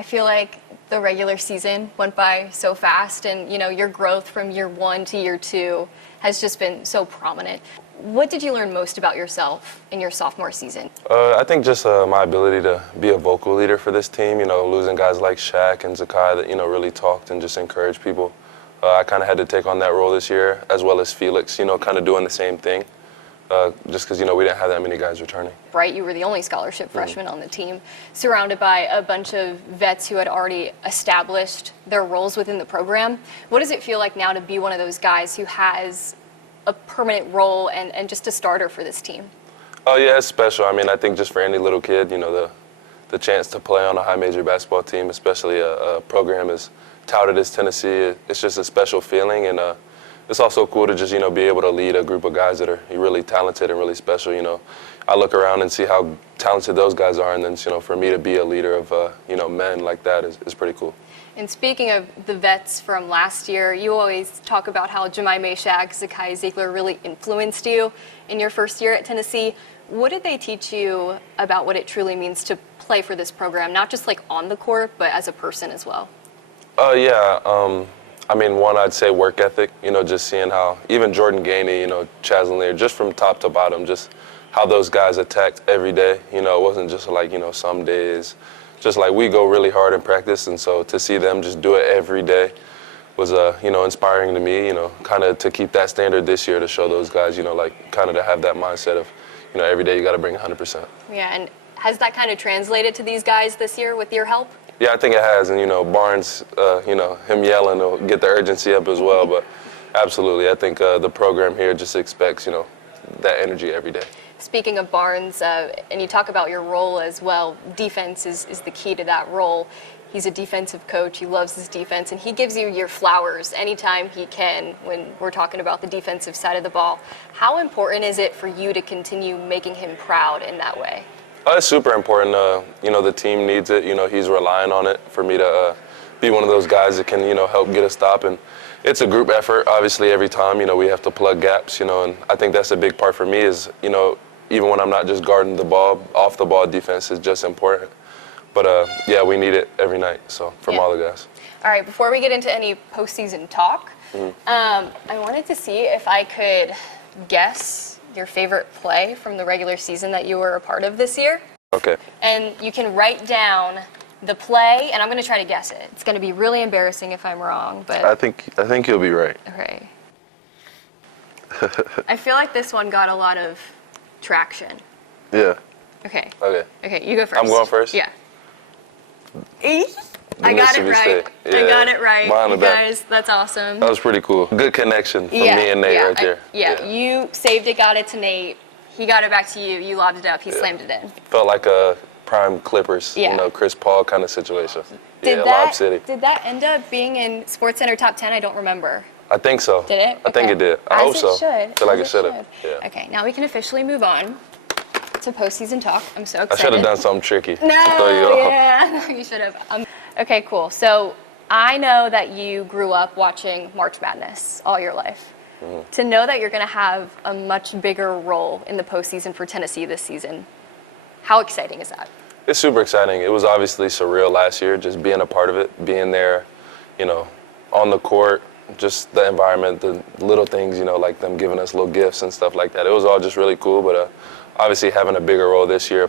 I feel like the regular season went by so fast, and your growth from year 1 to year 2 has just been so prominent. What did you learn most about yourself in your sophomore season? I think just my ability to be a vocal leader for this team, losing guys like Shaq and Zakai that, really talked and just encouraged people. I kind of had to take on that role this year, as well as Felix, kind of doing the same thing, just because, we didn't have that many guys returning. Right, you were the only scholarship freshman on the team, surrounded by a bunch of vets who had already established their roles within the program. What does it feel like now to be one of those guys who has a permanent role and just a starter for this team? Oh, yeah, it's special. I mean, I think just for any little kid, the chance to play on a high major basketball team, especially a program as touted as Tennessee, it's just a special feeling. And it's also cool to just, be able to lead a group of guys that are really talented and really special. I look around and see how talented those guys are, and then, for me to be a leader of, men like that is pretty cool. And speaking of the vets from last year, you always talk about how Jemai Mashak, Zakai Ziegler really influenced you in your first year at Tennessee. What did they teach you about what it truly means to play for this program, not just like on the court, but as a person as well? I mean, one, I'd say work ethic, just seeing how even Jordan Gainey, Chaz Lanier, just from top to bottom, just how those guys attacked every day. It wasn't just like, some days. Just like we go really hard in practice, and so to see them just do it every day was, inspiring to me, kind of to keep that standard this year, to show those guys, like kind of to have that mindset of, every day you got to bring 100%. Yeah, and has that kind of translated to these guys this year with your help? Yeah, I think it has, and, Barnes, him yelling will get the urgency up as well, but absolutely, I think the program here just expects, that energy every day. Speaking of Barnes, and you talk about your role as well, defense is the key to that role. He's a defensive coach. He loves his defense, and he gives you your flowers anytime he can when we're talking about the defensive side of the ball. How important is it for you to continue making him proud in that way? It's super important. The team needs it. He's relying on it for me to be one of those guys that can, help get a stop. And it's a group effort, obviously, every time. We have to plug gaps, and I think that's a big part for me is, even when I'm not just guarding the ball, off the ball defense is just important. But yeah, we need it every night. So from all the guys. All right, before we get into any postseason talk, I wanted to see if I could guess your favorite play from the regular season that you were a part of this year. Okay. And you can write down the play, and I'm going to try to guess it. It's going to be really embarrassing if I'm wrong, but I think you'll be right. Okay. I feel like this one got a lot of traction. Yeah. Okay. Okay, you go first. I'm going first? Yeah. I got it right. Yeah. I got it right. You guys, that's awesome. That was pretty cool. Good connection from me and Nate right there. You saved it, got it to Nate. He got it back to you. You lobbed it up. He slammed it in. Felt like a prime Clippers, Chris Paul kind of situation. Lob City. Did that end up being in SportsCenter Top 10? I don't remember. I think so. Did it? I think it did. I hope so. Should. I feel like it should have. Yeah. Okay, now we can officially move on to postseason talk. I'm so excited. I should have done something tricky. No, you should have. Okay, cool. So I know that you grew up watching March Madness all your life. To know that you're going to have a much bigger role in the postseason for Tennessee this season, how exciting is that? It's super exciting. It was obviously surreal last year, just being a part of it, being there, on the court, just the environment, the little things, like them giving us little gifts and stuff like that. It was all just really cool, but obviously having a bigger role this year,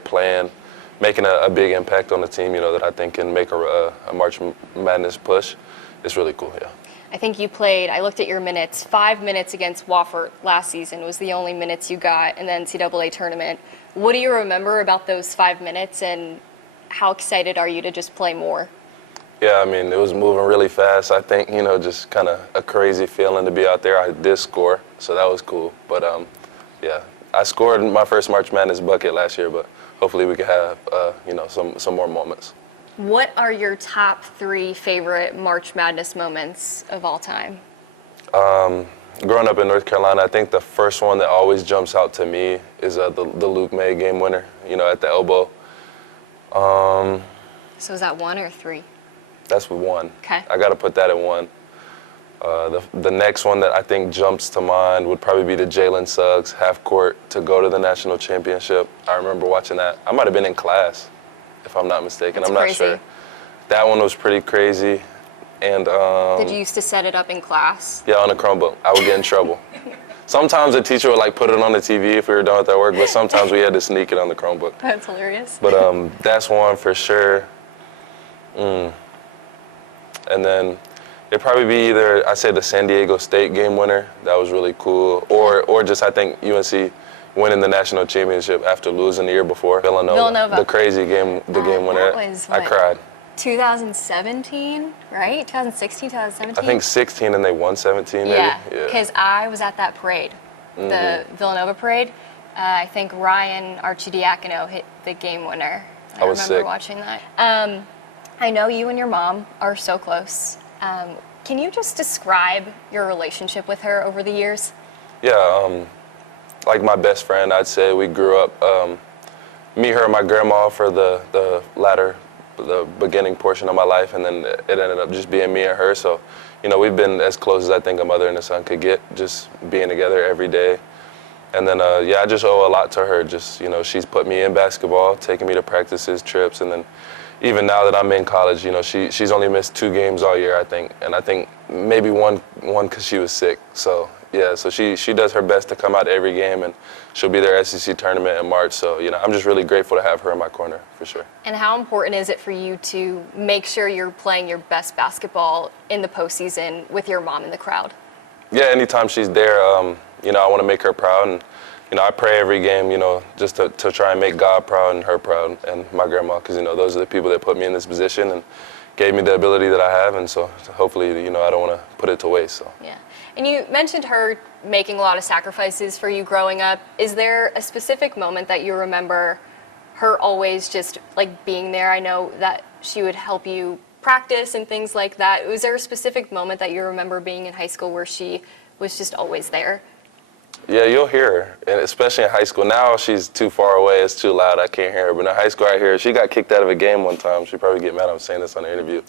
making a big impact on the team, that I think can make a March Madness push, it's really cool, yeah. I think you played, I looked at your minutes, 5 minutes against Wofford last season was the only minutes you got in the NCAA tournament. What do you remember about those 5 minutes, and how excited are you to just play more? Yeah, I mean, it was moving really fast. I think, just kind of a crazy feeling to be out there. I did score, so that was cool. But, yeah, I scored my first March Madness bucket last year, but hopefully we can have, some more moments. What are your top 3 favorite March Madness moments of all time? Growing up in North Carolina, I think the first one that always jumps out to me is the Luke May game winner, at the elbow. So is that 1 or 3? That's 1. Okay. I got to put that at 1. The next one that I think jumps to mind would probably be the Jalen Suggs half court to go to the national championship. I remember watching that. I might have been in class, if I'm not mistaken. That's I'm not crazy. sure. I That one was pretty crazy. And Did you used to set it up in class? yeah, on the Chromebook. I would get in trouble. Sometimes the teacher would like put it on the TV if we were done with our work, but sometimes we had to sneak it on the Chromebook. That's hilarious. But that's one for sure. And then it'd probably be either, I say the San Diego State game winner. That was really cool. Or just I think UNC winning the national championship after losing the year before. Villanova. The crazy game, the game winner. That was I cried. 2017, right? 2016, 2017? I think 16 and they won 17 maybe. Yeah, because I was at that parade, the Villanova parade. I think Ryan Archidiakono hit the game winner. I was remember sick. watching that. I know you and your mom are so close. Can you just describe your relationship with her over the years? Yeah, like my best friend, I'd say. We grew up, me, her, and my grandma for the beginning portion of my life, and then it ended up just being me and her. So, you know, we've been as close as I think a mother and a son could get, just being together every day. And then, yeah, I just owe a lot to her. Just, you know, she's put me in basketball, taking me to practices, trips, and then even now that I'm in college, you know, she's only missed 2 games all year, I think, and I think maybe one because she was sick. So yeah, so she does her best to come out to every game, and she'll be there at SEC tournament in March. So you know, I'm just really grateful to have her in my corner for sure. And how important is it for you to make sure you're playing your best basketball in the postseason with your mom in the crowd? Yeah, anytime she's there, you know, I want to make her proud, and you know, I pray every game, you know, just to try and make God proud and her proud and my grandma, because, you know, those are the people that put me in this position and gave me the ability that I have. And so hopefully, you know, I don't want to put it to waste. So. Yeah. And you mentioned her making a lot of sacrifices for you growing up. Is there a specific moment that you remember her always just like being there? I know that she would help you practice and things like that. Was there a specific moment that you remember being in high school where she was just always there? Yeah, you'll hear her, and especially in high school. Now she's too far away, it's too loud, I can't hear her. But in high school I hear her. She got kicked out of a game one time. She'd probably get mad I'm saying this on the interview.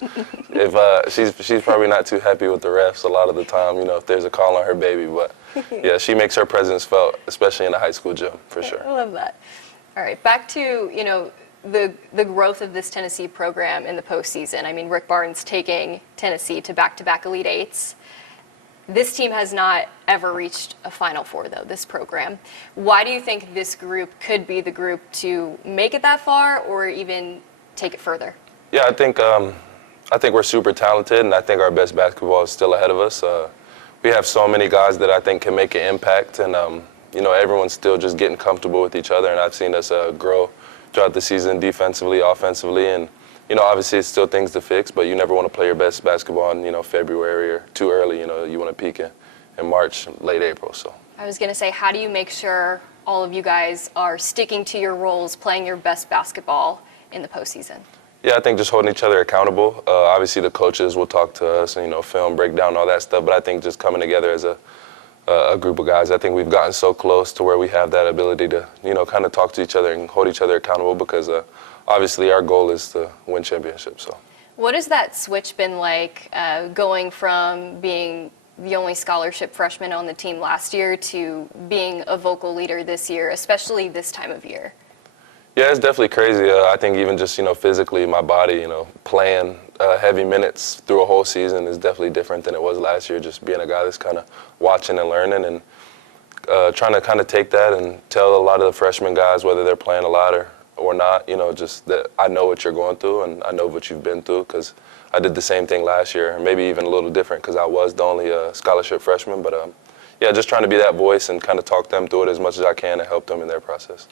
If she's probably not too happy with the refs a lot of the time, you know, if there's a call on her baby. But yeah, she makes her presence felt, especially in the high school gym, for sure. I love that. All right, back to, you know, the growth of this Tennessee program in the postseason. I mean, Rick Barnes taking Tennessee to back-to-back Elite Eights. This team has not ever reached a Final Four, though, this program. Why do you think this group could be the group to make it that far or even take it further? Yeah, I think we're super talented, and I think our best basketball is still ahead of us. We have so many guys that I think can make an impact, and you know, everyone's still just getting comfortable with each other, and I've seen us grow throughout the season defensively, offensively, and you know, obviously it's still things to fix, but you never want to play your best basketball in, you know, February or too early. You know, you want to peak in March, late April. So I was going to say, how do you make sure all of you guys are sticking to your roles, playing your best basketball in the postseason? Yeah, I think just holding each other accountable. Obviously the coaches will talk to us and, you know, film, breakdown, all that stuff, but I think just coming together as a group of guys, I think we've gotten so close to where we have that ability to, you know, kind of talk to each other and hold each other accountable because obviously our goal is to win championships. So, what has that switch been like, going from being the only scholarship freshman on the team last year to being a vocal leader this year, especially this time of year? Yeah, it's definitely crazy. I think even just, you know, physically, my body, you know, playing heavy minutes through a whole season is definitely different than it was last year. Just being a guy that's kind of watching and learning and trying to kind of take that and tell a lot of the freshman guys, whether they're playing a lot or not, you know, just that I know what you're going through and I know what you've been through because I did the same thing last year, maybe even a little different because I was the only scholarship freshman. But yeah, just trying to be that voice and kind of talk them through it as much as I can and help them in their process.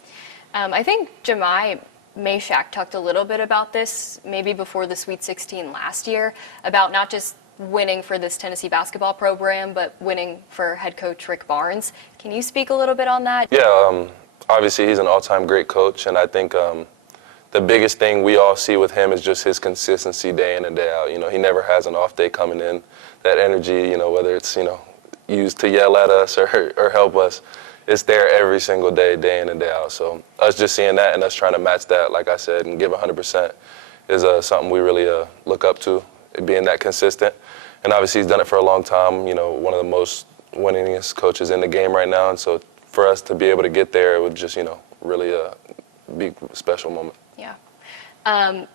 I think Jemai Mashak talked a little bit about this maybe before the Sweet 16 last year, about not just winning for this Tennessee basketball program, but winning for head coach Rick Barnes. Can you speak a little bit on that? Yeah, obviously he's an all-time great coach, and I think the biggest thing we all see with him is just his consistency day in and day out. You know, he never has an off day coming in. That energy, you know, whether it's, you know, used to yell at us or help us, it's there every single day, day in and day out. So us just seeing that and us trying to match that, like I said, and give 100% is something we really look up to, being that consistent. And obviously he's done it for a long time, you know, one of the most winningest coaches in the game right now. And so for us to be able to get there, it would just, you know, really be a special moment. Yeah.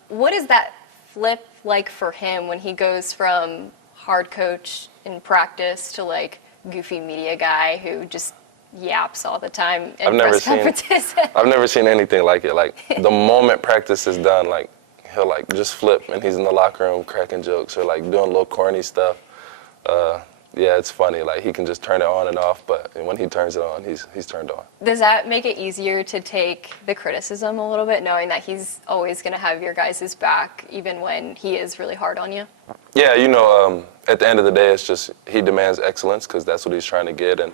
What does that flip like for him when he goes from hard coach in practice to like goofy media guy who just yaps all the time in press conferences? I've never seen anything like it. Like the moment practice is done, like he'll like just flip and he's in the locker room cracking jokes or like doing little corny stuff. Yeah, it's funny. Like he can just turn it on and off, but when he turns it on, he's turned on. Does that make it easier to take the criticism a little bit, knowing that he's always going to have your guys' back, even when he is really hard on you? Yeah, at the end of the day, it's just he demands excellence because that's what he's trying to get. And,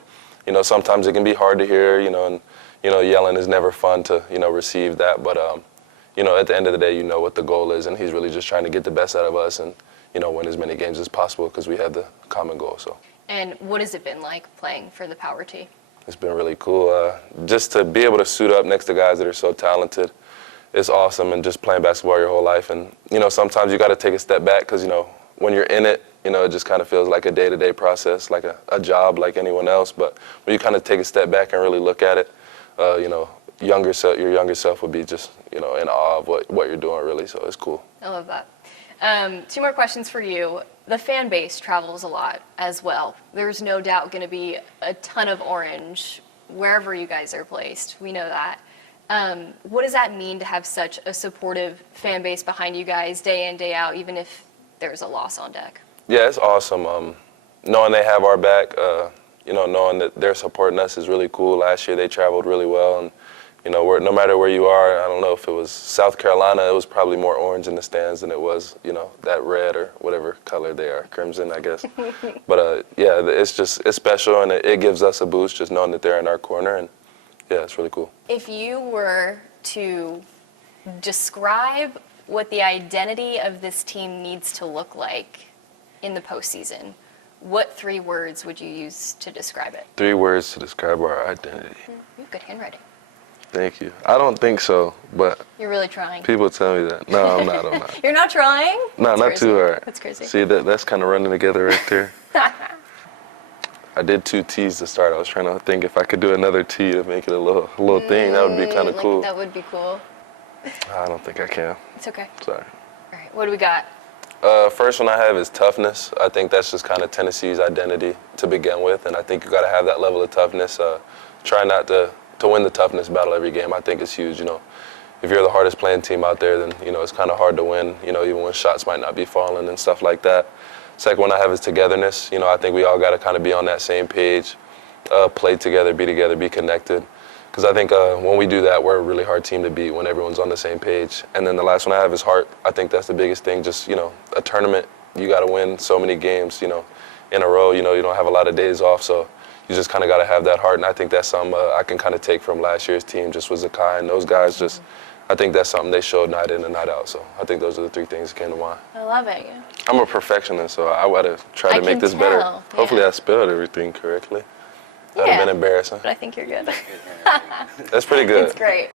sometimes it can be hard to hear, and, yelling is never fun to, receive that. But, at the end of the day, you know what the goal is, and he's really just trying to get the best out of us and, win as many games as possible because we have the common goal. So. And what has it been like playing for the Power T? It's been really cool. Just to be able to suit up next to guys that are so talented, it's awesome. And just playing basketball your whole life. And, sometimes you got to take a step back because, when you're in it, it just kind of feels like a day-to-day process, like a job like anyone else. But when you kind of take a step back and really look at it, your younger self would be just, in awe of what you're doing, really. So it's cool. I love that. 2 more questions for you. The fan base travels a lot as well. There's no doubt going to be a ton of orange wherever you guys are placed. We know that. What does that mean to have such a supportive fan base behind you guys day in, day out, even if there's a loss on deck? Yeah, it's awesome. Knowing they have our back, knowing that they're supporting us is really cool. Last year they traveled really well, and no matter where you are, I don't know if it was South Carolina, it was probably more orange in the stands than it was, that red or whatever color they are, crimson, I guess. But yeah, it's special, and it gives us a boost just knowing that they're in our corner, and yeah, it's really cool. If you were to describe what the identity of this team needs to look like in the postseason, what 3 words would you use to describe it? 3 words to describe our identity. You have good handwriting. Thank you. I don't think so, but you're really trying. People tell me that. No, I'm not. You're not trying? No, not too hard. That's crazy. See, that's kind of running together right there. I did 2 T's to start. I was trying to think if I could do another T to make it a little thing. That would be kind of cool. That would be cool. I don't think I can. It's okay. Sorry. All right, what do we got? First one I have is toughness. I think that's just kind of Tennessee's identity to begin with, and I think you got to have that level of toughness. Try not to win the toughness battle every game. I think it's huge. If you're the hardest playing team out there, then it's kind of hard to win. Even when shots might not be falling and stuff like that. Second one I have is togetherness. I think we all got to kind of be on that same page, play together, be connected. Because I think when we do that, we're a really hard team to beat when everyone's on the same page. And then the last one I have is heart. I think that's the biggest thing. Just, a tournament, you got to win so many games, in a row. You don't have a lot of days off, so you just kind of got to have that heart. And I think that's something I can kind of take from last year's team, just with Zakai and those guys. Just, I think that's something they showed night in and night out. So I think those are the 3 things that came to mind. I love it. I'm a perfectionist, so I got to try to make this better. Yeah. Hopefully I spelled everything correctly. That would have been embarrassing. But I think you're good. That's pretty good. It's great.